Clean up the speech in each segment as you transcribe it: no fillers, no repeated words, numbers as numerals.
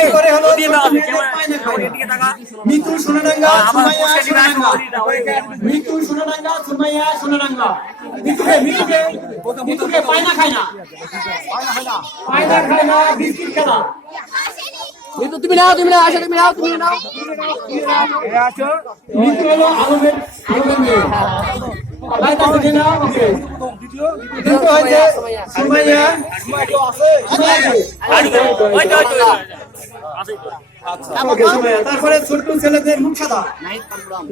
এরপরে হলো মিতু সোনাডাঙ্গা সুমাইয়া সোনাডাঙ্গা, মিতু সোনাডাঙ্গা সুমাইয়া সোনাডাঙ্গা। মিতুকে পায়না খায় না, পায়না খায় না, বিস্কিট খেলা। মিতু তুমি নাও, তুমি নাও, আসো তুমি নাও, তুমি নাও। মিতু হলো আলমের মেয়ে। তারপরে ছোট ছেলেদের মুখ সাদা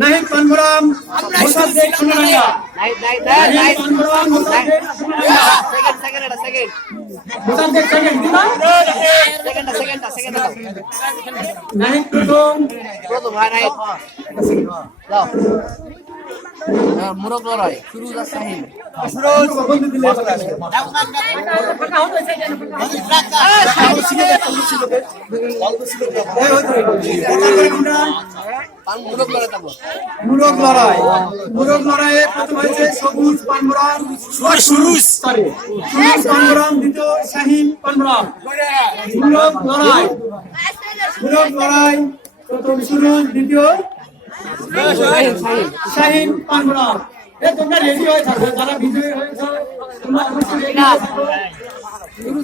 নাহিদ পানবরাম মোসাদ্দেক সোনাডাঙ্গা, নাহিদ পানবরাম মোসাদ্দেক সোনাডাঙ্গা, মোসাদ্দেক সেকেন্ড দিবা, নাহিদ প্রথম ভাই নাহিদ যাও। মুরগ লড়াই সুরুজ আর শাহিন, সুরজ বন্ধু দিলে মুরগ লড়াই, মুরগ লড়াইয়ে প্রথম হয়েছে সবুজ পানবরাম, সুরুজ পানবরাম, দ্বিতীয় শাহিন পানবরাম। মুরগ লড়াই, মুরগ লড়াই প্রথম সুরুজ, দ্বিতীয় শাহিন পানবরাম। তোমরা রেডি হয়ে থাকবে, যারা বিজয়ী হয়েছে তোমরা অবশ্যই রেডি হয়ে থাকো।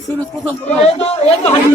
সুরুজ প্রথম নাকি